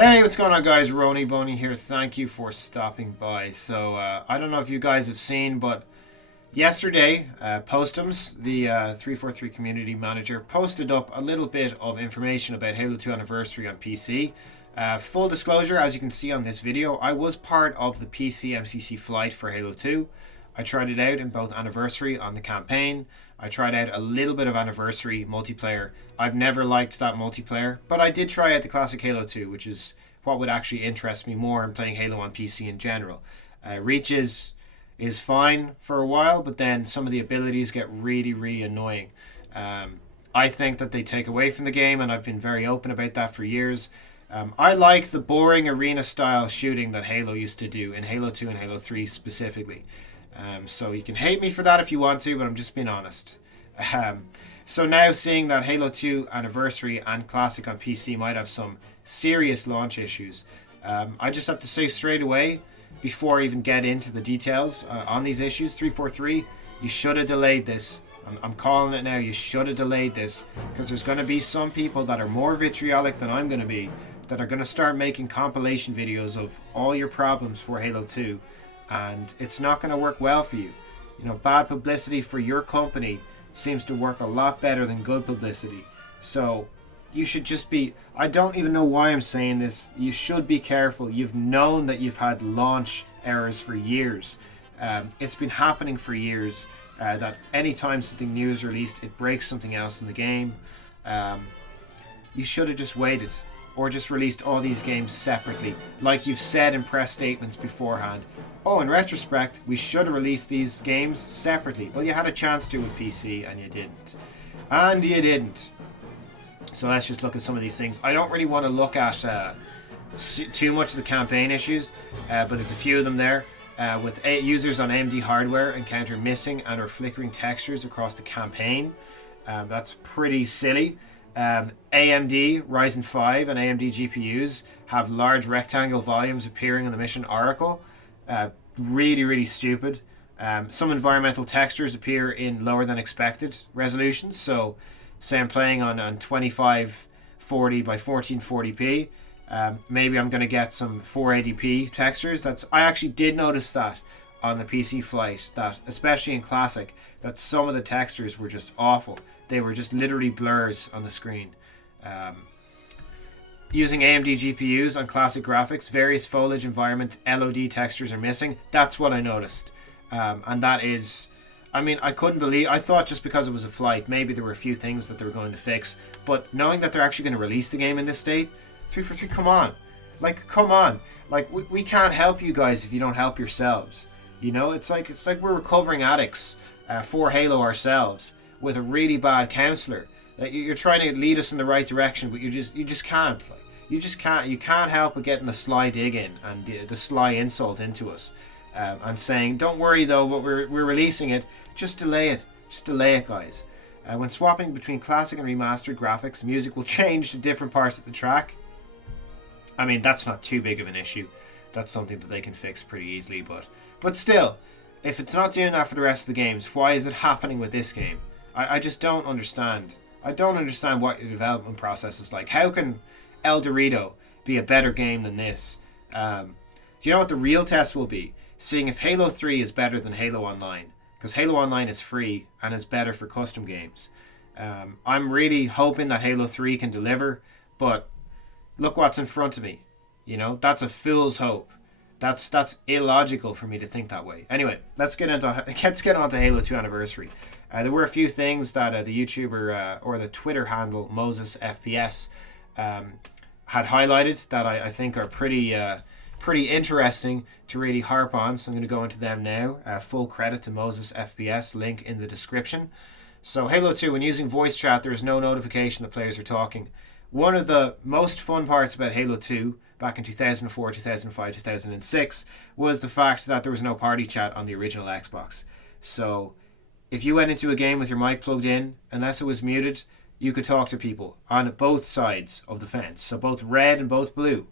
Hey, what's going on, guys? Roniboney here. Thank you for stopping by. So, I don't know if you guys have seen, but yesterday, Postums, the 343 community manager, posted up a little bit of information about Halo 2 Anniversary on PC. Full disclosure, as you can see on this video, I was part of the PC MCC flight for Halo 2. I tried it out in both Anniversary on the campaign. I tried out a little bit of Anniversary multiplayer. I've never liked that multiplayer, but I did try out the classic Halo 2, which is what would actually interest me more in playing Halo on PC in general. Reach is fine for a while, but then some of the abilities get really annoying. I think that they take away from the game, and I've been very open about that for years. I like the boring arena style shooting that Halo used to do in Halo 2 and Halo 3 specifically. So you can hate me for that if you want to, but I'm just being honest. So now seeing that Halo 2 Anniversary and Classic on PC might have some serious launch issues, I just have to say straight away, before I even get into the details on these issues, 343, you should have delayed this. I'm calling it now, you should have delayed this, because there's going to be some people that are more vitriolic than I'm going to be, that are going to start making compilation videos of all your problems for Halo 2, and it's not going to work well for you. You know, bad publicity for your company seems to work a lot better than good publicity. So you should just be, I don't even know why I'm saying this, you should be careful. You've known that you've had launch errors for years. It's been happening for years, that anytime something new is released, it breaks something else in the game. You should have just waited, or just released all these games separately, like you've said in press statements beforehand. Oh, in retrospect, we should have released these games separately. Well, you had a chance to with PC, and you didn't. And you didn't. So let's just look at some of these things. I don't really want to look at too much of the campaign issues, but there's a few of them there. With users on AMD hardware encounter missing and or flickering textures across the campaign. That's pretty silly. AMD Ryzen 5 and AMD GPUs have large rectangle volumes appearing on the mission Oracle. Really stupid. Some environmental textures appear in lower than expected resolutions. So say I'm playing on 2540 by 1440p. Maybe I'm going to get some 480p textures. I actually did notice that on the PC flight, that especially in Classic, that some of the textures were just awful. They were just literally blurs on the screen. Using AMD GPUs on Classic graphics, various foliage environment LOD textures are missing. That's what I noticed. And that is, I mean, I couldn't believe, I thought just because it was a flight, maybe there were a few things that they were going to fix. But knowing that they're actually going to release the game in this state, 343, come on. Like, come on. Like, we can't help you guys if you don't help yourselves. You know, it's like we're recovering addicts for Halo ourselves with a really bad counselor. Like, you're trying to lead us in the right direction, but you just can't. Like, you just can't. You can't help but getting the sly dig in and the sly insult into us, and saying, "Don't worry though, but we're releasing it. Just delay it. Just delay it, guys." When swapping between classic and remastered graphics, music will change to different parts of the track. I mean, that's not too big of an issue. That's something that they can fix pretty easily. But still, if it's not doing that for the rest of the games, why is it happening with this game? I just don't understand. I don't understand what your development process is like. How can El Dorito be a better game than this? Do you know what the real test will be? Seeing if Halo 3 is better than Halo Online. Because Halo Online is free and is better for custom games. I'm really hoping that Halo 3 can deliver, but look what's in front of me. You know, that's a fool's hope. That's illogical for me to think that way. Anyway, let's get on to Halo 2 Anniversary. There were a few things that the YouTuber or the Twitter handle Moses FPS had highlighted that I think are pretty interesting to really harp on. So I'm going to go into them now. Full credit to Moses FPS, link in the description. So Halo 2, when using voice chat, there is no notification that players are talking. One of the most fun parts about Halo 2 back in 2004, 2005, 2006 was the fact that there was no party chat on the original Xbox. So if you went into a game with your mic plugged in, unless it was muted, you could talk to people on both sides of the fence. So both red and both blue.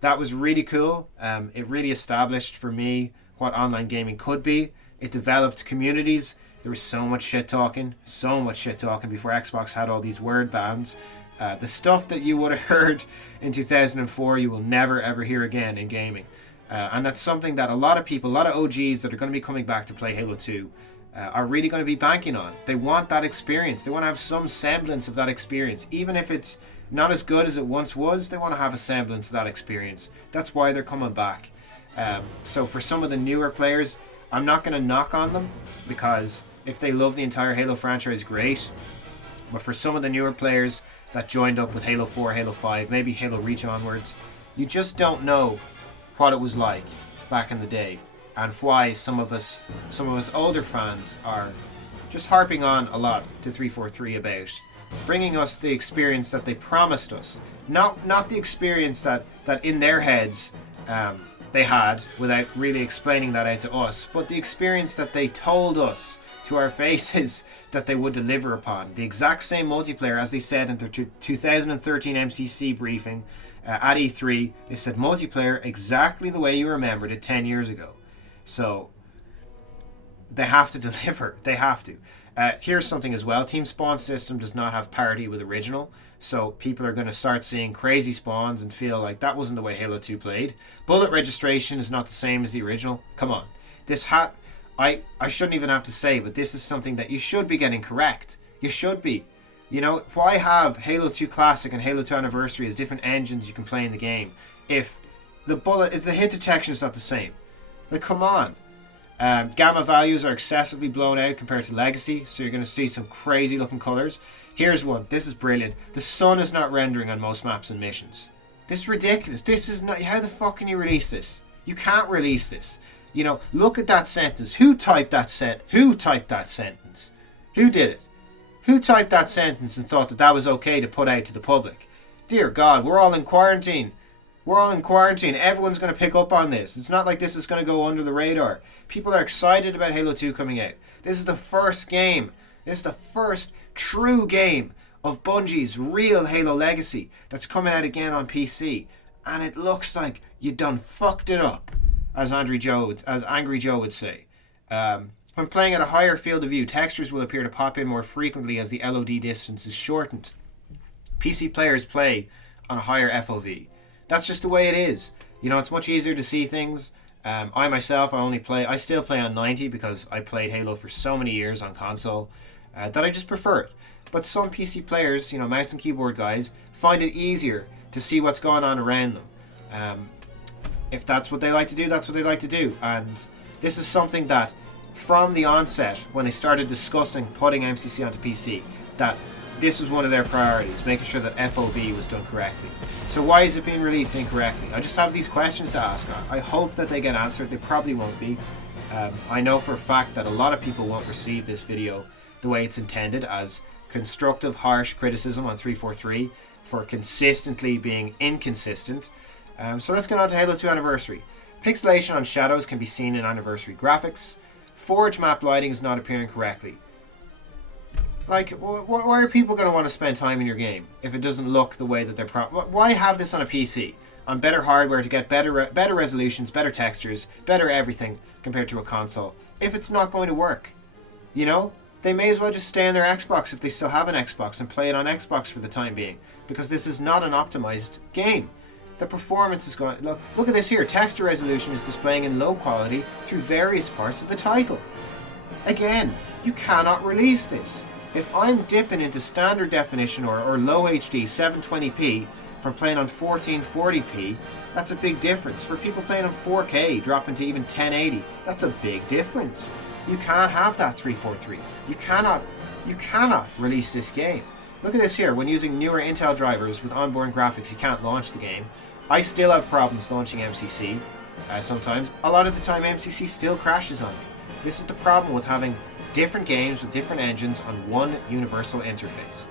That was really cool. It really established for me what online gaming could be. It developed communities. There was so much shit talking before Xbox had all these word bans. The stuff that you would have heard in 2004, you will never ever hear again in gaming. And that's something that a lot of people, a lot of OGs that are going to be coming back to play Halo 2 are really going to be banking on. They want that experience. They want to have some semblance of that experience. Even if it's not as good as it once was, they want to have a semblance of that experience. That's why they're coming back. So for some of the newer players, I'm not going to knock on them, because if they love the entire Halo franchise, great. But for some of the newer players that joined up with Halo 4, Halo 5, maybe Halo Reach onwards, you just don't know what it was like back in the day, and why some of us older fans are just harping on a lot to 343 about bringing us the experience that they promised us, not the experience that in their heads they had, without really explaining that out to us, but the experience that they told us to our faces that they would deliver upon. The exact same multiplayer as they said in their 2013 MCC briefing at E3. They said multiplayer exactly the way you remembered it 10 years ago. So they have to deliver. They have to. Here's something as well. Team spawn system does not have parity with original, so people are going to start seeing crazy spawns and feel like that wasn't the way Halo 2 played. Bullet registration is not the same as the original. Come on. This I shouldn't even have to say, but this is something that you should be getting correct. You should be. You know, why have Halo 2 Classic and Halo 2 Anniversary as different engines you can play in the game if the hit detection is not the same? Like, come on. Gamma values are excessively blown out compared to Legacy, so you're going to see some crazy looking colours. Here's one. This is brilliant. The sun is not rendering on most maps and missions. This is ridiculous. This is not... How the fuck can you release this? You can't release this. You know, look at that sentence. Who typed that sentence? Who did it? Who typed that sentence and thought that that was okay to put out to the public? Dear God, we're all in quarantine. Everyone's going to pick up on this. It's not like this is going to go under the radar. People are excited about Halo 2 coming out. This is the first game. This is the first true game of Bungie's real Halo legacy that's coming out again on PC. And it looks like you done fucked it up, as Angry Joe would say. When playing at a higher field of view, textures will appear to pop in more frequently as the LOD distance is shortened. PC players play on a higher FOV. That's just the way it is. You know, it's much easier to see things. I still play on 90 because I played Halo for so many years on console that I just prefer it. But some PC players, you know, mouse and keyboard guys, find it easier to see what's going on around them. If that's what they like to do, that's what they like to do. And this is something that, from the onset, when they started discussing putting MCC onto PC, that this was one of their priorities, making sure that FOV was done correctly. So why is it being released incorrectly? I just have these questions to ask. I hope that they get answered. They probably won't be. I know for a fact that a lot of people won't receive this video the way it's intended, as constructive, harsh criticism on 343 for consistently being inconsistent. So let's get on to Halo 2 Anniversary. Pixelation on shadows can be seen in Anniversary graphics. Forge map lighting is not appearing correctly. Like, why are people going to want to spend time in your game if it doesn't look the way that they're... Why have this on a PC? On better hardware to get better resolutions, better textures, better everything compared to a console, if it's not going to work? You know? They may as well just stay on their Xbox if they still have an Xbox and play it on Xbox for the time being, because this is not an optimized game. The performance is going... Look at this here. Texture resolution is displaying in low quality through various parts of the title. Again, you cannot release this. If I'm dipping into standard definition or low HD 720p from playing on 1440p, that's a big difference. For people playing on 4K, dropping to even 1080, that's a big difference. You can't have that 343. You cannot release this game. Look at this here. When using newer Intel drivers with onboard graphics, you can't launch the game. I still have problems launching MCC sometimes. A lot of the time MCC still crashes on me. This is the problem with having different games with different engines on one universal interface.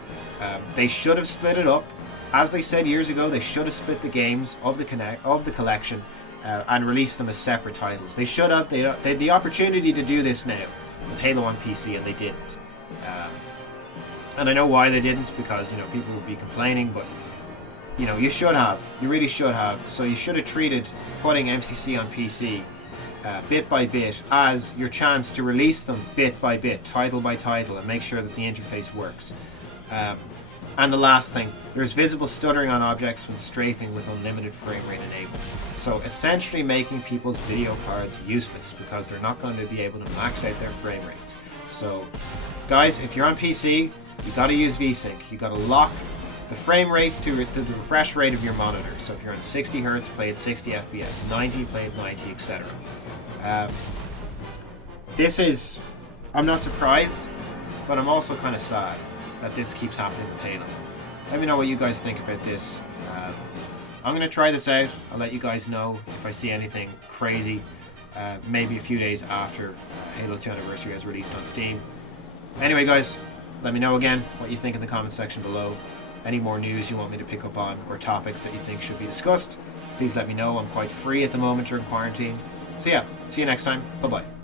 They should have split it up. As they said years ago, they should have split the games of the collection and released them as separate titles. They should have. They had the opportunity to do this now with Halo on PC, and they didn't. And I know why they didn't, because, you know, people will be complaining, but, you know, you should have. You really should have. So you should have treated putting MCC on PC bit by bit as your chance to release them bit by bit, title by title, and make sure that the interface works. And the last thing, there's visible stuttering on objects when strafing with unlimited frame rate enabled. So essentially making people's video cards useless because they're not going to be able to max out their frame rates. So guys, if you're on PC, you got to use VSync. You got to lock the frame rate to the refresh rate of your monitor. So if you're on 60 Hz, play at 60 FPS, 90, play at 90, etc. I'm not surprised, but I'm also kind of sad that this keeps happening with Halo. Let me know what you guys think about this. I'm going to try this out. I'll let you guys know if I see anything crazy, maybe a few days after Halo 2 Anniversary is released on Steam. Anyway guys, let me know again what you think in the comment section below. Any more news you want me to pick up on or topics that you think should be discussed, please let me know. I'm quite free at the moment during quarantine. So yeah, see you next time. Bye bye.